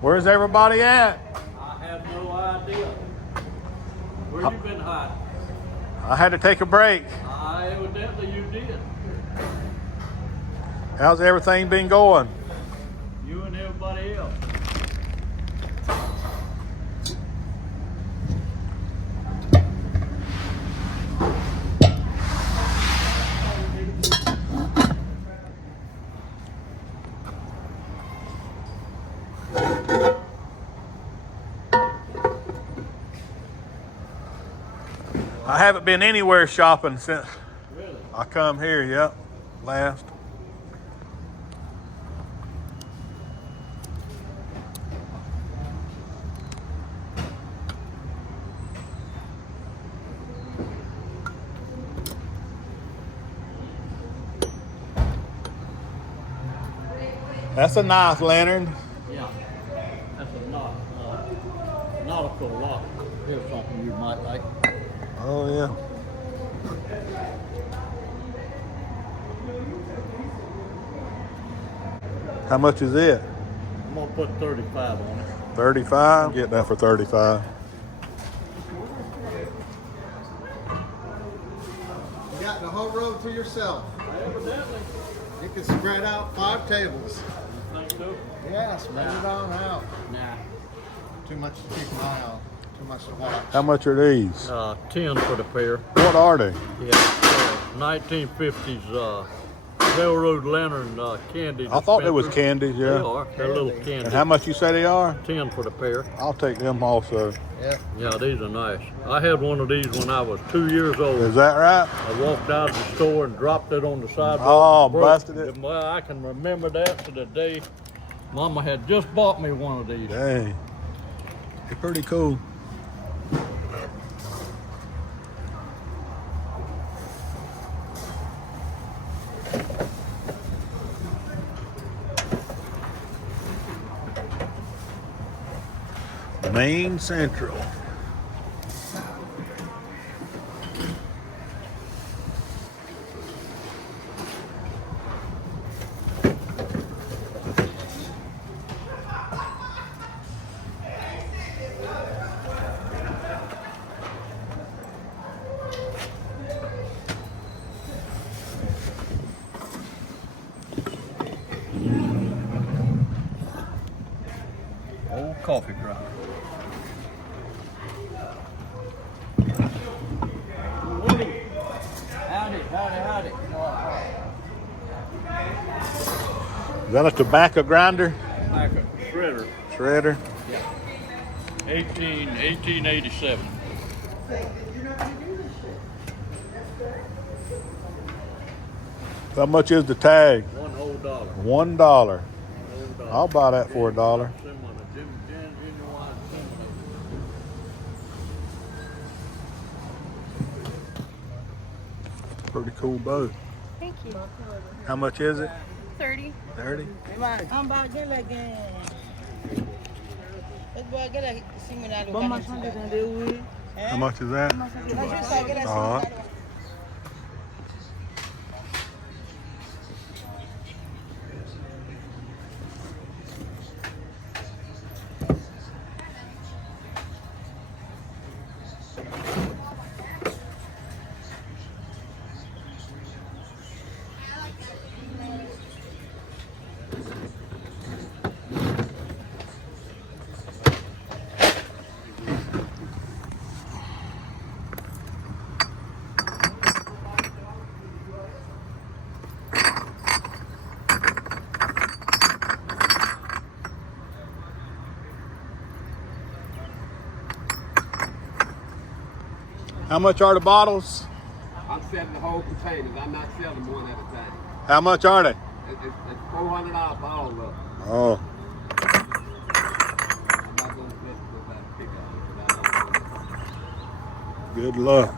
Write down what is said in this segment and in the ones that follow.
Where's everybody at? I have no idea. Where you been hiding? I had to take a break. Evidently you did. How's everything been going? You and everybody else. I haven't been anywhere shopping since Really? I come here, yep, last. That's a nice lantern. Yeah. That's a nautical lock. Here's something you might like. Oh yeah. How much is it? I'm gonna put 35 on it. 35? Get that for 35. You got the whole road to yourself. Evidently. You can spread out 5 tables. You think so? Yeah, spread it on out. Nah. Too much to keep an eye on. Too much to watch. How much are these? 10 for the pair. What are they? Yeah. 1950s railroad lantern candy. I thought they was dispenser. candies, They yeah. are. They're little candy. And how much you say they are? 10 for the pair. I'll take them also. Yeah. Yeah, these are nice. I had one of these when I was 2 years old. Is that right? I walked out of the store and dropped it on the sidewalk. Oh, and broke busted it? Well, I can remember that to the day. Mama had just bought me one of these. Dang. They're pretty cool. Main Central. Old coffee grinder. Howdy. Is that a tobacco grinder? Like a shredder. Shredder? Yeah. 1887. How much is the tag? One whole dollar. $1. I'll buy that for $1. Pretty cool boat. Thank you. How much is it? 30. 30? Ang bagay lagi. Bagay lagi similar. How much is that? All right. How much are the bottles? I'm selling the whole containers. I'm not selling one at a time. How much are they? It's $400 bottle of. Oh, I'm not going to let you go back and pick up it, but I don't. good luck.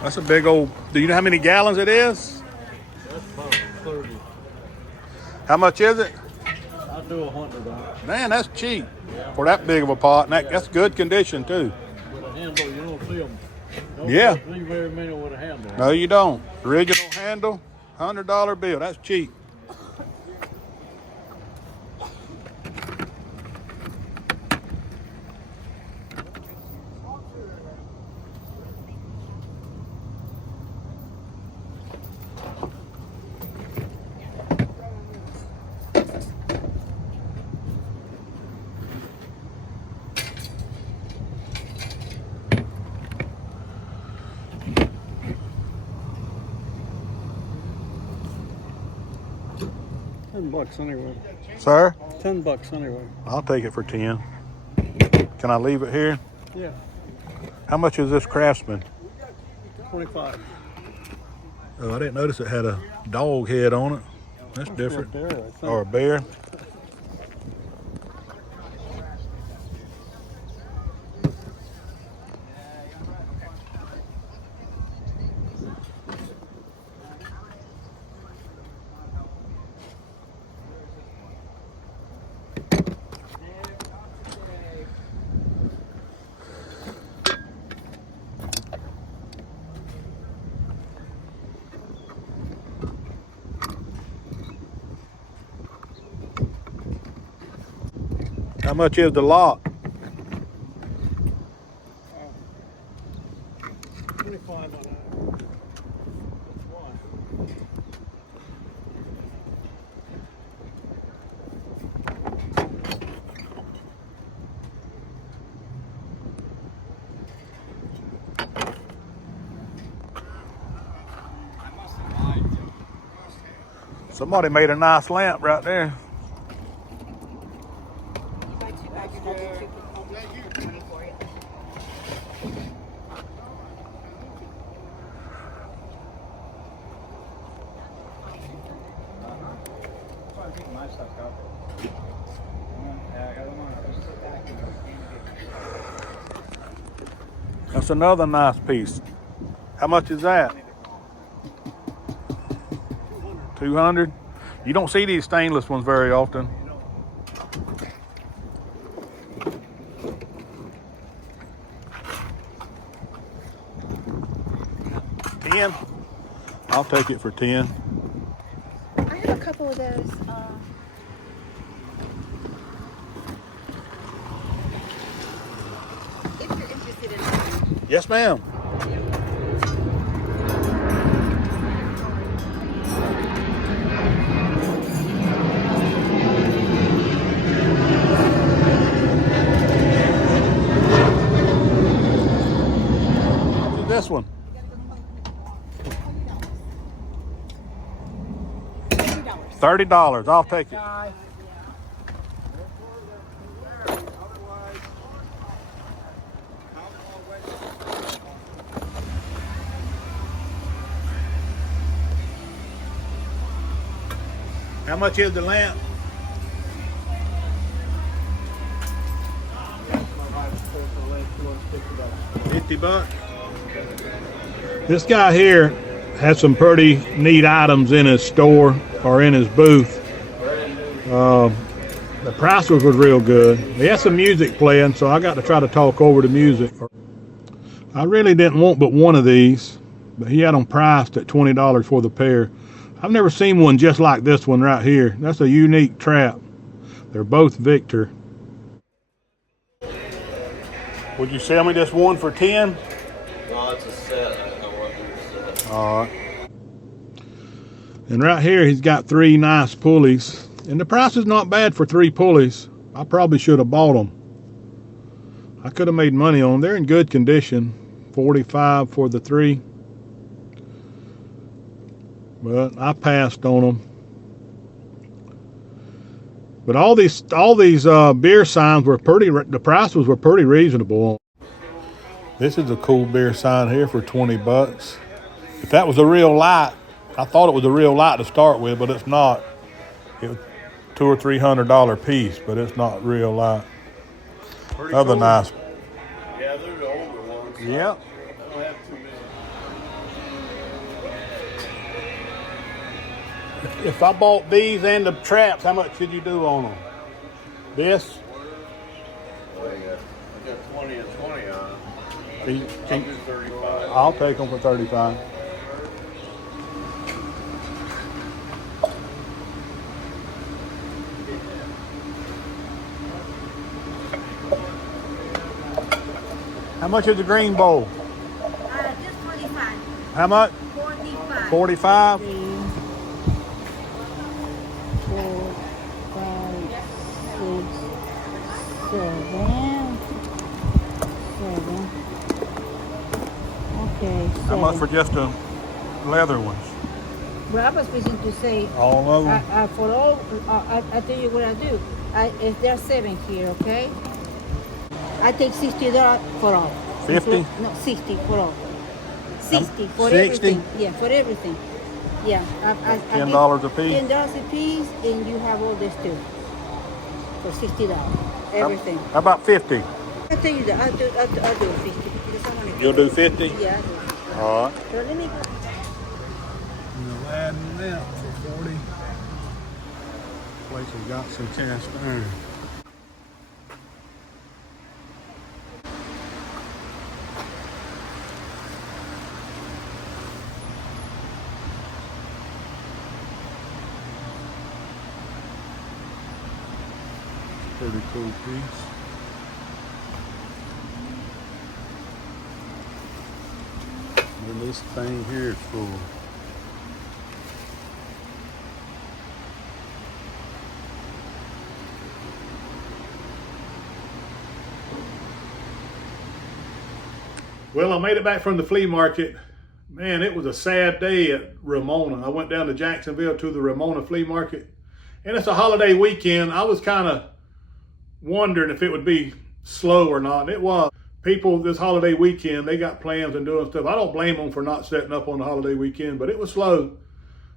That's a big old, do you know how many gallons it is? That's about 30. How much is it? I do $100 on it. Man, that's cheap for that big of a pot. And that's good condition too. With a handle, you don't see them. Don't Yeah. see very many with a handle. No, you don't. Original handle, $100 bill. That's cheap. $10 anyway. Sir, $10 anyway. I'll take it for 10. Can I leave it here? Yeah, How much is this Craftsman? 25. Oh, I didn't notice it had a dog head on it. That's different. Or a bear. How much is the lot? 25 on that. That's why. Somebody made a nice lamp right there. That's another nice piece. How much is that? 200. You don't see these stainless ones very often. $10. I'll take it for 10. I have a couple of those. If you're interested in them. Yes, ma'am. This one. $30. I'll take it. How much is the lamp? $50. This guy here has some pretty neat items in his store or in his booth. The price was real good. He has some music playing, so I got to try to talk over the music. I really didn't want but one of these, but he had them priced at $20 for the pair. I've never seen one just like this one right here. That's a unique trap. They're both Victor. Would you sell me this one for 10? No, it's a set. I want to do a set. All right. And right here, he's got 3 nice pulleys. And the price is not bad for 3 pulleys. I probably should have bought them. I could have made money on them. They're in good condition. $45 for the 3. But I passed on them. But all these beer signs were the prices were pretty reasonable. This is a cool beer sign here for $20. If that was a real light, I thought it was a real light to start with, but it's not. It was $200 or $300 piece, but it's not real light. Pretty Other cool. nice. Yeah, they're the older ones. So Yep. I don't have too many. If I bought these and the traps, how much should you do on them? This? I got 20 and 20 on. Can- I'll do 35. I'll take them for 35. How much is the green bowl? Just 45. How much? 45. 45? 3, 4, 5, 6, 7. 7. Okay, 7. How much for just the leather ones? Well, I was wishing to say, All of them? for all, I tell you what I do. If there are 7 here, okay? I take $60 for all. 50? No, 60 for all. 60 for 60? everything. Yeah, for everything. Yeah. I $10 a piece? $10 a piece, and you have all this too. For $60. Everything. How about 50? I tell you that I'll do 50 because I want to. You'll do 50? Yeah, I do. All right. So let me go. And the adding that for 40. Place has got some cast iron. Pretty cool piece. And this thing here is full. Well, I made it back from the flea market. Man, it was a sad day at Ramona. I went down to Jacksonville to the Ramona flea market. And it's a holiday weekend. I was kind of wondering if it would be slow or not. And it was. People this holiday weekend, they got plans and doing stuff. I don't blame them for not setting up on the holiday weekend, but it was slow.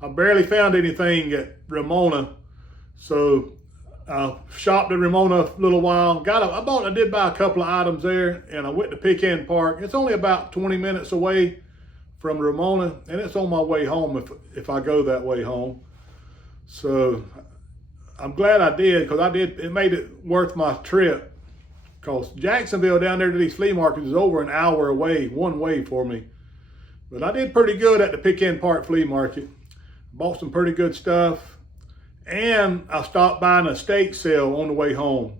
I barely found anything at Ramona. So I shopped at Ramona a little while. I did buy a couple of items there, and I went to Pecan Park. It's only about 20 minutes away from Ramona, and it's on my way home if I go that way home. So I'm glad I did, because it made it worth my trip. Because Jacksonville down there to these flea markets is over an hour away, one way for me. But I did pretty good at the Pecan Park flea market. Bought some pretty good stuff. And I stopped by an estate sale on the way home.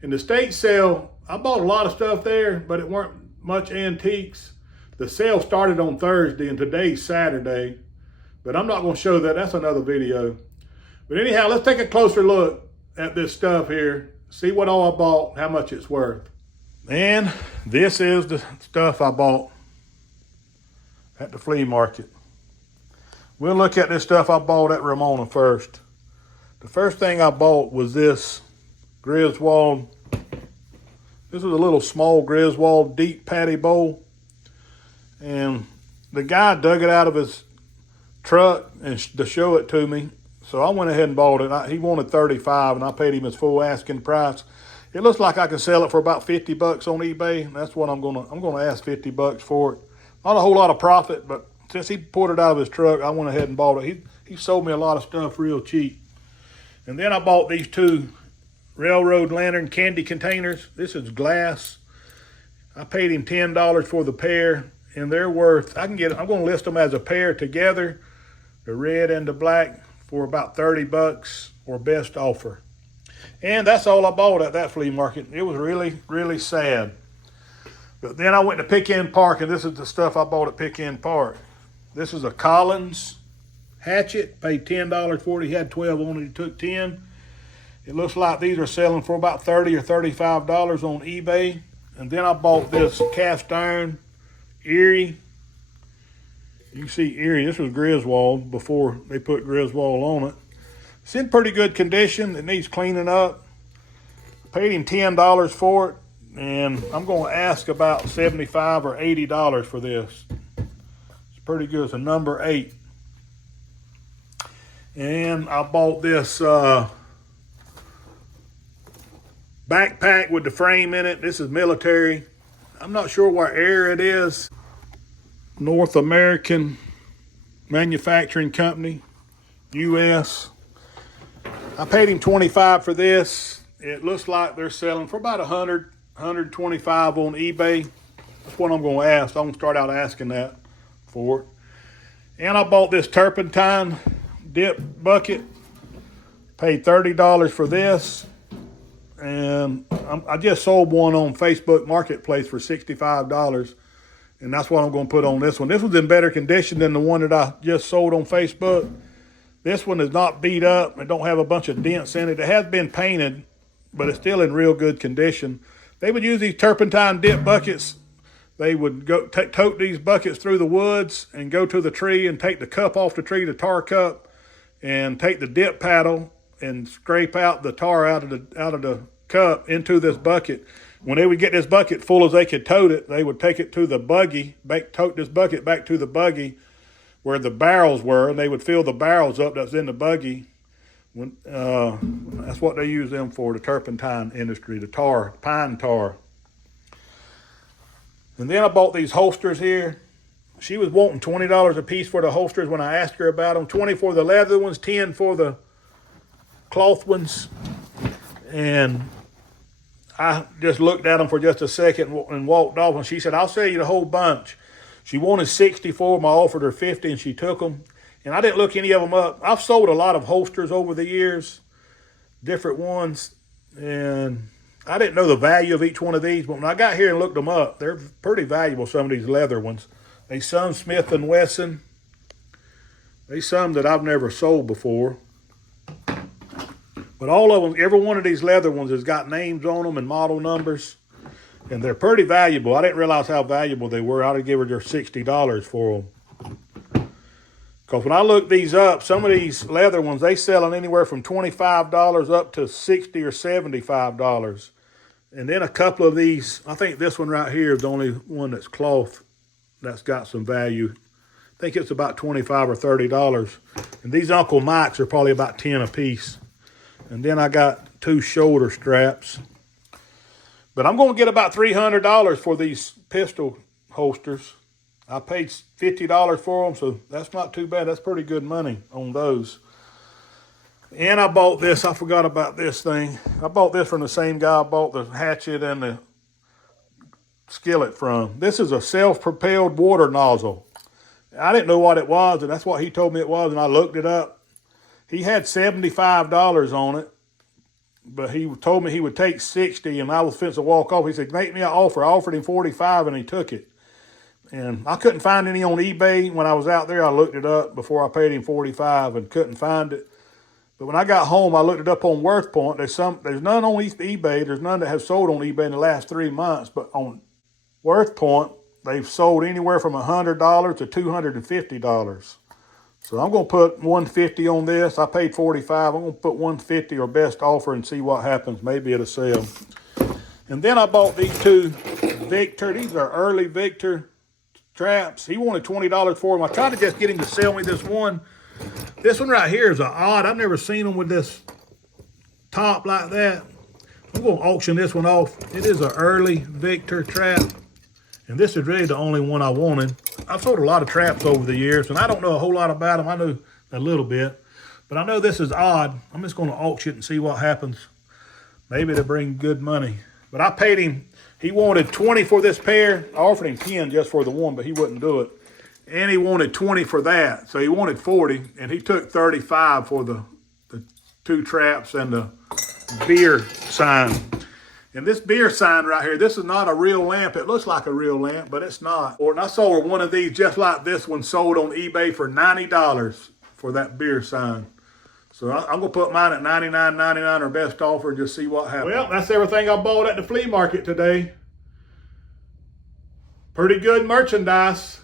In the estate sale, I bought a lot of stuff there, but it weren't much antiques. The sale started on Thursday, and today's Saturday. But I'm not going to show that. That's another video. But anyhow, let's take a closer look at this stuff here. See what all I bought, how much it's worth. And this is the stuff I bought at the flea market. We'll look at this stuff I bought at Ramona first. The first thing I bought was this Griswold. This is a little small Griswold deep patty bowl. And the guy dug it out of his truck and to show it to me. So I went ahead and bought it. He wanted $35, and I paid him his full asking price. It looks like I can sell it for about $50 on eBay. That's what I'm gonna ask $50 for it. Not a whole lot of profit, but since he pulled it out of his truck, I went ahead and bought it. He sold me a lot of stuff real cheap. And then I bought these 2 railroad lantern candy containers. This is glass. I paid him $10 for the pair, and they're worth. I'm gonna list them as a pair together, the red and the black, for about $30 or best offer. And that's all I bought at that flea market. It was really, really sad. But then I went to Pecan Park, and this is the stuff I bought at Pecan Park. This is a Collins Hatchet. Paid $10 for it. He had 12 on it. He took 10. It looks like these are selling for about $30 or $35 on eBay. And then I bought this cast iron Erie. You can see Erie. This was Griswold before they put Griswold on it. It's in pretty good condition. It needs cleaning up. Paid him $10 for it, and I'm going to ask about $75 or $80 for this. It's pretty good. It's a number 8. And I bought this backpack with the frame in it. This is military. I'm not sure what area it is. North American Manufacturing Company, U.S. I paid him $25 for this. It looks like they're selling for about 100, 125 on eBay. That's what I'm going to ask. I'm going to start out asking that for it. And I bought this turpentine dip bucket. Paid $30 for this. And I just sold one on Facebook Marketplace for $65. And that's what I'm going to put on this one. This one's in better condition than the one that I just sold on Facebook. This one is not beat up. It don't have a bunch of dents in it. It has been painted, but it's still in real good condition. They would use these turpentine dip buckets. They would go tote these buckets through the woods and go to the tree and take the cup off the tree, the tar cup, and take the dip paddle and scrape out the tar out of the cup into this bucket. When they would get this bucket full as they could tote it, they would take it to the buggy, tote this bucket back to the buggy where the barrels were, and they would fill the barrels up that's in the buggy. That's what they use them for, the turpentine industry, the tar, pine tar. And then I bought these holsters here. She was wanting $20 a piece for the holsters when I asked her about them. 20 for the leather ones, 10 for the cloth ones. And I just looked at them for just a second and walked off, and she said, I'll sell you the whole bunch. She wanted 60 for them. I offered her 50, and she took them. And I didn't look any of them up. I've sold a lot of holsters over the years, different ones, and I didn't know the value of each one of these, but when I got here and looked them up, they're pretty valuable, some of these leather ones. They some Smith & Wesson. They some that I've never sold before. But all of them, every one of these leather ones has got names on them and model numbers. And they're pretty valuable. I didn't realize how valuable they were. I'd have given her $60 for them. Because when I looked these up, some of these leather ones, they selling anywhere from $25 up to $60 or $75. And then a couple of these, I think this one right here is the only one that's cloth that's got some value. I think it's about $25 or $30. And these Uncle Mike's are probably about 10 a piece. And then I got 2 shoulder straps. But I'm going to get about $300 for these pistol holsters. I paid $50 for them, so that's not too bad. That's pretty good money on those. And I bought this. I forgot about this thing. I bought this from the same guy I bought the hatchet and the skillet from. This is a self-propelled water nozzle. I didn't know what it was, and that's what he told me it was, and I looked it up. He had $75 on it, but he told me he would take $60, and I was fixing to walk off. He said, make me an offer. I offered him $45, and he took it. And I couldn't find any on eBay. When I was out there, I looked it up before I paid him $45 and couldn't find it. But when I got home, I looked it up on WorthPoint. There's none on eBay. There's none that have sold on eBay in the last 3 months. But on WorthPoint, they've sold anywhere from $100 to $250. So I'm going to put $150 on this. I paid $45. I'm going to put $150 or best offer and see what happens. Maybe it'll sell. And then I bought these 2 Victor. These are early Victor traps. He wanted $20 for them. I tried to just get him to sell me this one. This one right here is an odd. I've never seen them with this top like that. I'm going to auction this one off. It is an early Victor trap. And this is really the only one I wanted. I've sold a lot of traps over the years, and I don't know a whole lot about them. I know a little bit. But I know this is odd. I'm just going to auction it and see what happens. Maybe it'll bring good money. But I paid him. He wanted 20 for this pair. I offered him 10 just for the one, but he wouldn't do it. And he wanted 20 for that. So he wanted 40, and he took 35 for the 2 traps and the beer sign. And this beer sign right here, this is not a real lamp. It looks like a real lamp, but it's not. And I sold her one of these just like this one, sold on eBay for $90 for that beer sign. So I'm going to put mine at $99.99 or best offer and just see what happens. Well, that's everything I bought at the flea market today. Pretty good merchandise.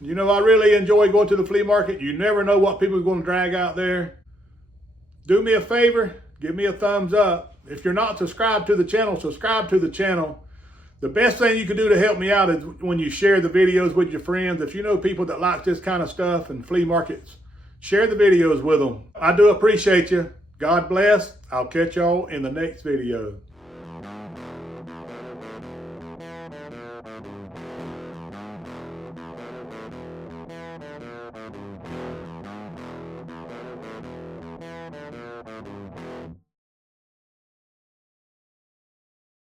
You know, I really enjoy going to the flea market. You never know what people are going to drag out there. Do me a favor, give me a thumbs up. If you're not subscribed to the channel, subscribe to the channel. The best thing you can do to help me out is when you share the videos with your friends. If you know people that like this kind of stuff and flea markets, share the videos with them. I do appreciate you. God bless. I'll catch y'all in the next video.